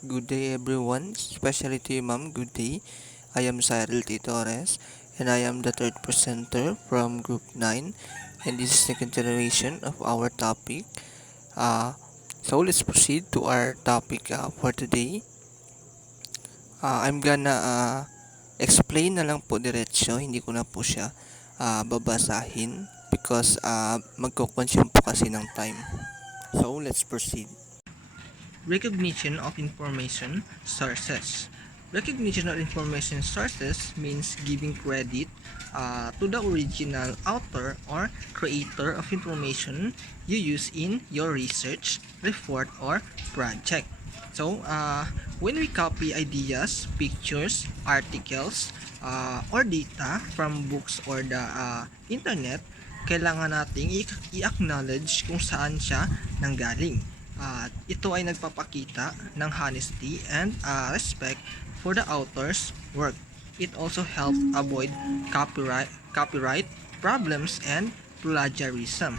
Good day everyone, especially to you ma'am, good day. I am Cyril T. Torres and I am the third presenter from Group 9 and this is the continuation of our topic. Uh, so let's proceed to our topic for today. I'm gonna explain na lang po diretso, hindi ko na po siya babasahin because magko-consume po kasi ng time. So let's proceed. Recognition of information sources. Recognition of information sources means giving credit to the original author or creator of information you use in your research, report, or project. So, when we copy ideas, pictures, articles, or data from books or the internet, kailangan nating i-acknowledge kung saan siya nanggaling. Ito ay nagpapakita ng honesty and respect for the author's work. It also helps avoid copyright problems and plagiarism.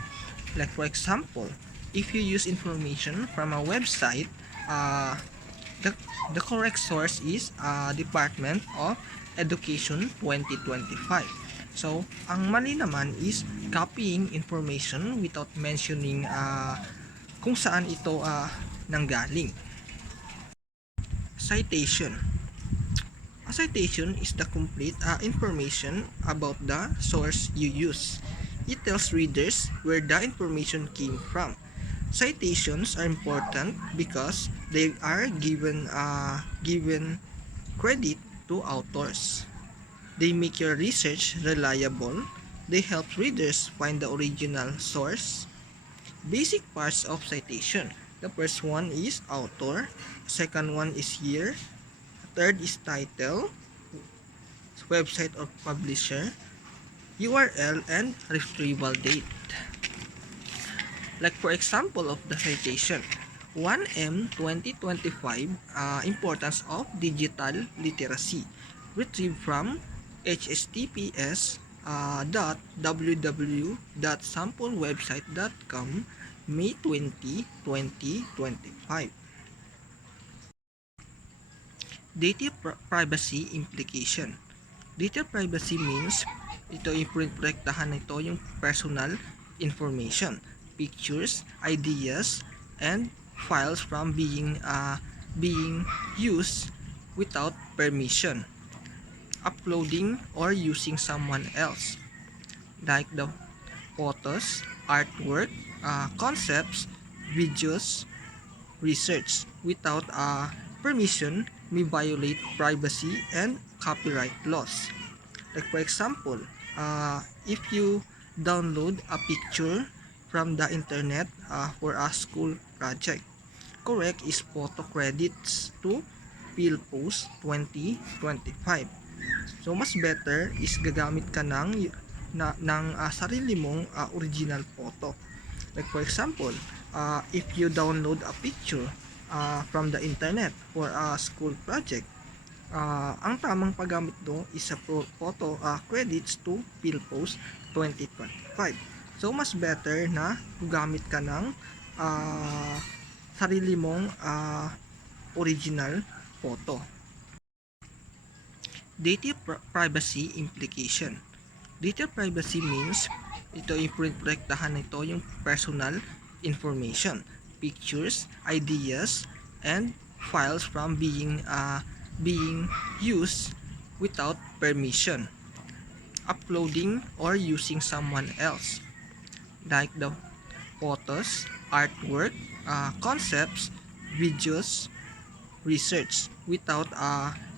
Like for example, if you use information from a website, uh, the, the correct source is Department of Education 2025. So, ang mali naman is copying information without mentioning kung saan ito nanggaling. Citation. A citation is the complete information about the source you use. It tells readers where the information came from. Citations are important because they are given credit to authors. They make your research reliable. They help readers find the original source. Basic parts of citation. The first one is author, second one is year, third is title, website or publisher, URL, and retrieval date. Like for example of the citation, 1M 2025 Importance of Digital Literacy, retrieved from https www.samplewebsite.com May 20, 2025. Data privacy implication. Data privacy means ito yung protektahan nito yung personal information, pictures, ideas, and files from being used without permission, uploading or using someone else, like the photos, artwork, concepts, videos, research without permission may violate privacy and copyright laws. Like for example, if you download a picture from the internet for a school project, correct is photo credits to PhilPost 2025. So mas better is gagamit ka ng sarili mong original photo. Like for example, if you download a picture from the internet for a school project, ang tamang paggamit do is sa photo credits to PhilPost 2025. So mas better na gumamit ka ng sarili mong original photo. Data privacy implication. Data privacy means ito yung protektahan nito yung personal information, pictures, ideas, and files from being used without permission, uploading or using someone else, like the photos, artwork, concepts, videos, research without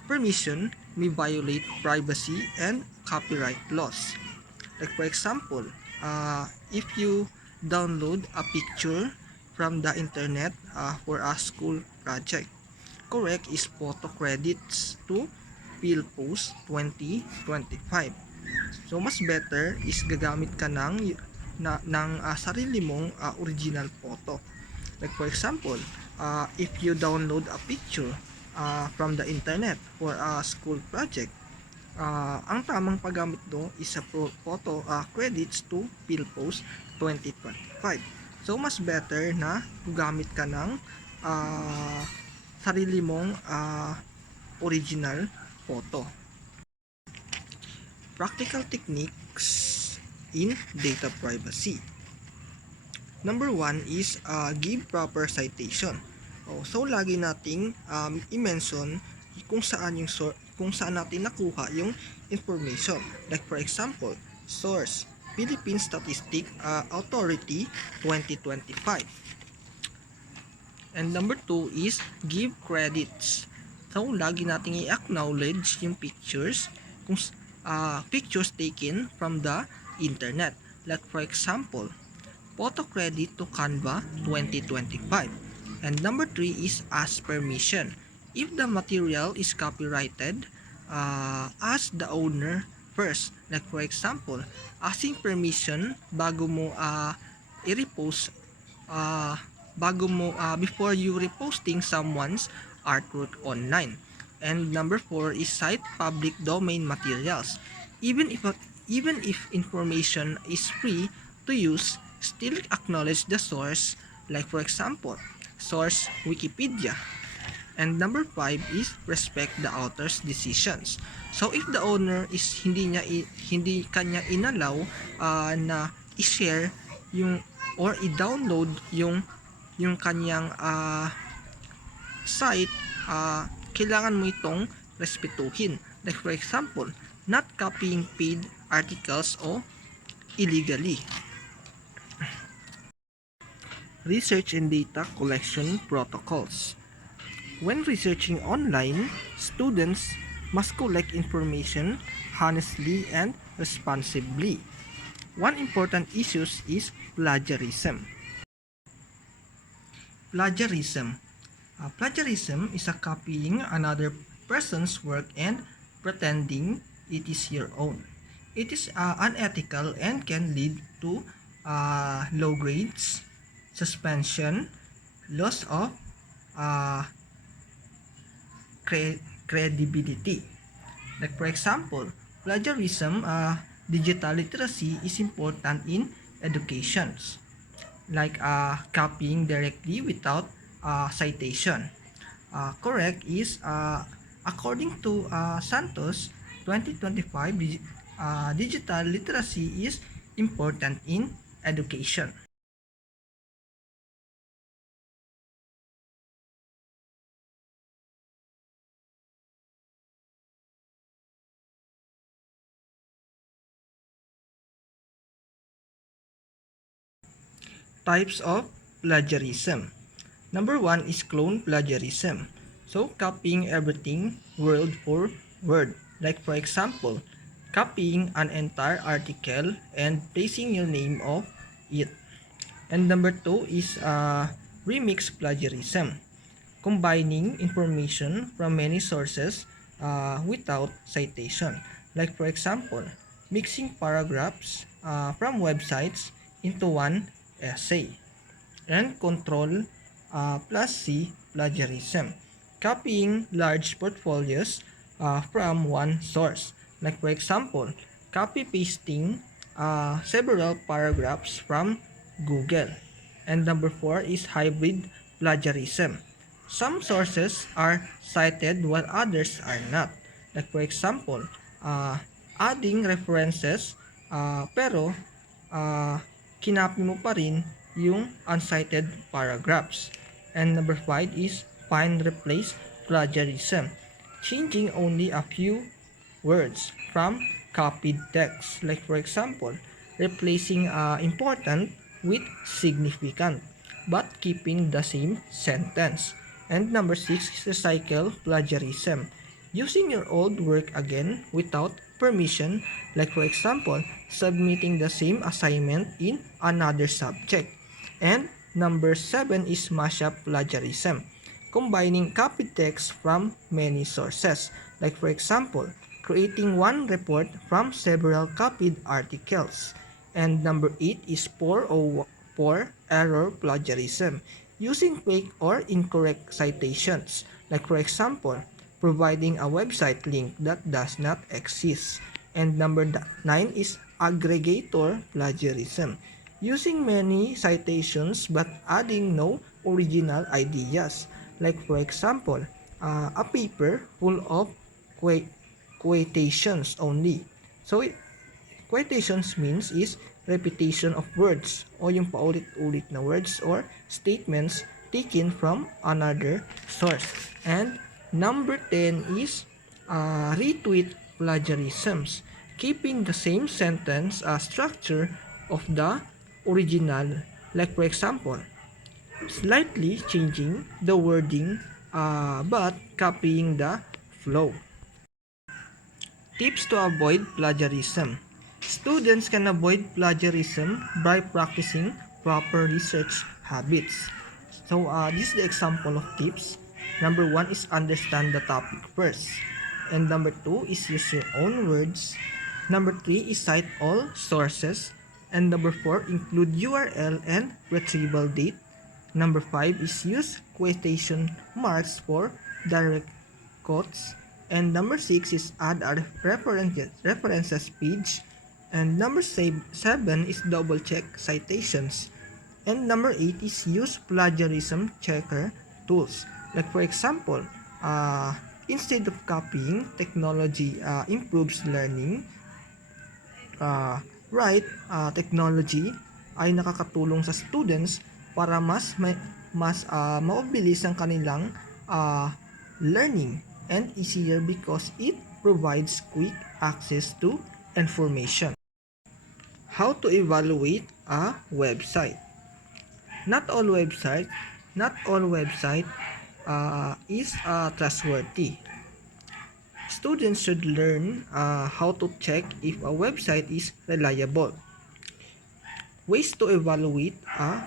permission may violate privacy and copyright laws. Like for example, if you download a picture from the internet for a school project, correct is photo credits to PhilPost 2025. So mas better is gagamit ka ng sarili mong original photo. Like for example, if you download a picture from the internet for a school project, ang tamang paggamit do is sa photo credits to PhilPost 2025. So mas better na gumamit ka ng sarili mong original photo. Practical techniques in data privacy. Number 1 is give proper citation. So lagi nating i-mention kung saan natin nakuha yung information. Like for example, source Philippine Statistic Authority 2025. And number 2 is give credits. So lagi nating i-acknowledge yung pictures taken from the internet. Like for example, photo credit to Canva 2025. And number 3 is ask permission. If the material is copyrighted, ask the owner first. Like for example, asking permission bago mo i-repost before you reposting someone's artwork online. And number 4 is cite public domain materials. Even if information is free to use, still acknowledge the source. Like for example, source Wikipedia. And number 5 is respect the author's decisions. So if the owner is hindi kanya inallow na i-share yung or i-download yung kanyang site, kailangan mo itong respetuhin. Like for example, not copying paid articles o illegally. Research and data collection protocols. When researching online, students must collect information honestly and responsibly. One important issue is plagiarism. Plagiarism is a copying another person's work and pretending it is your own. It is unethical and can lead to low grades, suspension, loss of credibility. Like for example, plagiarism, digital literacy is important in educations. Like copying directly without citation. Correct is according to Santos 2025, digital literacy is important in education. Types of plagiarism. Number 1 is clone plagiarism. So copying everything word for word. Like for example, copying an entire article and placing your name of it. And number 2 is remix plagiarism. Combining information from many sources without citation. Like for example, mixing paragraphs from websites into one essay. And control plus C plagiarism. Copying large portfolios from one source. Like for example, copy-pasting several paragraphs from Google. And number 4 is hybrid plagiarism. Some sources are cited while others are not. Like for example, adding references pero kinopy mo pa rin yung uncited paragraphs. And number 5 is find replace plagiarism. Changing only a few words from copied text. Like for example, replacing important with significant but keeping the same sentence. And number 6 is recycle plagiarism. Using your old work again without permission, like for example, submitting the same assignment in another subject. And number 7 is mashup plagiarism. Combining copied text from many sources. Like for example, creating one report from several copied articles. And number 8 is pour error plagiarism. Using fake or incorrect citations. Like for example, providing a website link that does not exist. And number 9 is aggregator plagiarism. Using many citations but adding no original ideas. Like for example, a paper full of quotations only. So, quotations means is repetition of words o yung paulit-ulit na words or statements taken from another source. And number 10 is retweet plagiarisms, keeping the same sentence structure of the original. Like for example, slightly changing the wording but copying the flow. Tips to avoid plagiarism. Students can avoid plagiarism by practicing proper research habits. So, this is the example of tips. Number 1 is understand the topic first. And number 2 is use your own words. Number 3 is cite all sources. And number 4, include URL and retrieval date. Number 5 is use quotation marks for direct quotes. And number 6 is add a references page. And number 7 is double check citations. And number 8 is use plagiarism checker tools. Like for example, instead of copying, technology improves learning. Technology ay nakakatulong sa students para mas mabilis ang kanilang learning and easier because it provides quick access to information. How to evaluate a website? Not all website is trustworthy. Students should learn how to check if a website is reliable. Ways to evaluate a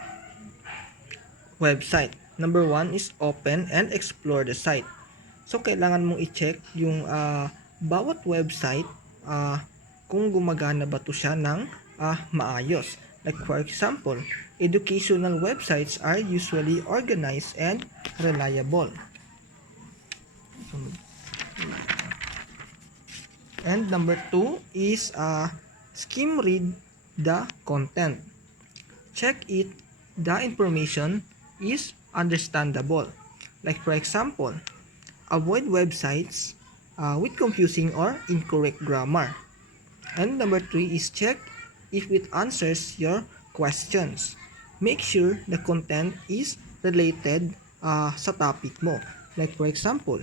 website. Number 1 is open and explore the site. So, kailangan mong i-check yung bawat website kung gumagana ba to siya ng maayos. Like for example, educational websites are usually organized and reliable. And number 2 is skim read the content. Check it the information is understandable. Like for example, avoid websites with confusing or incorrect grammar. And number 3 is check if it answers your questions. Make sure the content is related sa topic mo. Like for example,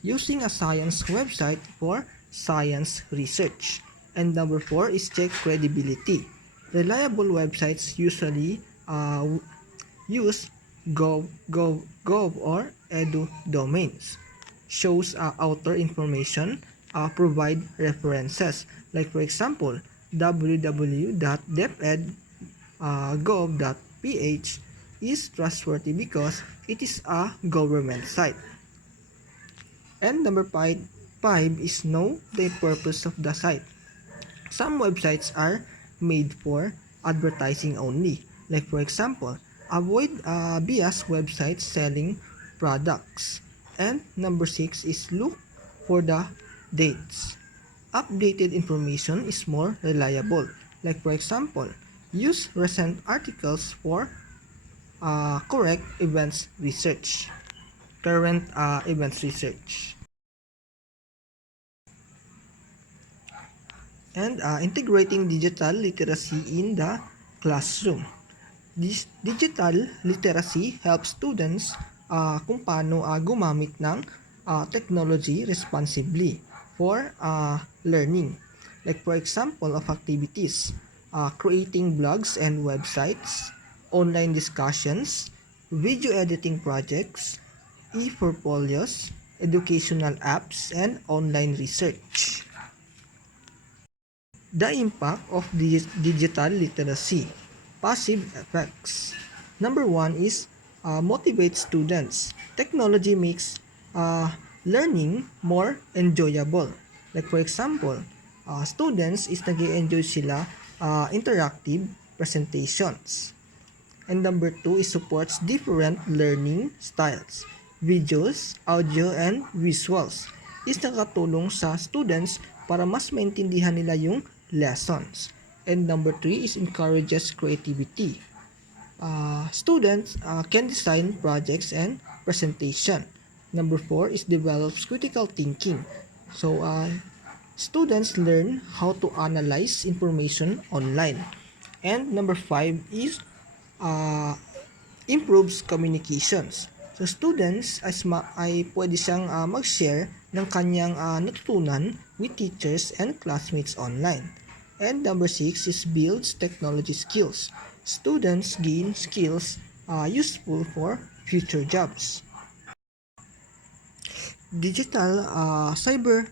using a science website for science research. And number 4 is check credibility. Reliable websites usually use gov or edu domains. Shows author information, provide references. Like for example, www.deped.gov.ph is trustworthy because it is a government site. And number 5 is know the purpose of the site. Some websites are made for advertising only. Like for example, avoid biased websites selling products. And number 6 is look for the dates. Updated information is more reliable. Like for example, use recent articles for current events research. And integrating digital literacy in the classroom. This digital literacy helps students kung paano gumamit ng technology responsibly for learning. Like for example of activities, creating blogs and websites, online discussions, video editing projects, e-portfolios, educational apps, and online research. The impact of digital literacy. Passive effects. Number 1 is motivate students. Technology makes learning more enjoyable. Like for example, students is nag-enjoy sila interactive presentations. And number 2 is supports different learning styles. Videos, audio, and visuals is nakatulong sa students para mas maintindihan nila yung lessons. And number 3 is encourages creativity. Students can design projects and presentation. Number 4 is develops critical thinking. So, students learn how to analyze information online. And number 5 is uh, improves communications. So students ay pwede siyang mag-share ng kanyang natutunan with teachers and classmates online. And number 6 is builds technology skills. Students gain skills useful for future jobs. Digital cyber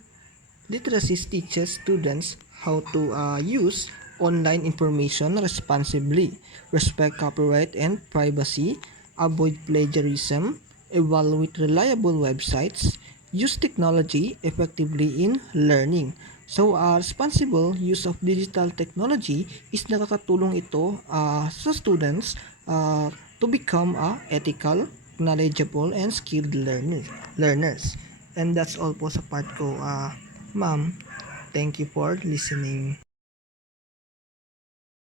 literacy teaches students how to use online information responsibly, respect copyright and privacy, avoid plagiarism, evaluate reliable websites, use technology effectively in learning. So, responsible use of digital technology is nakakatulong ito sa students to become ethical, knowledgeable, and skilled learners. And that's all po sa part ko. Ma'am, thank you for listening.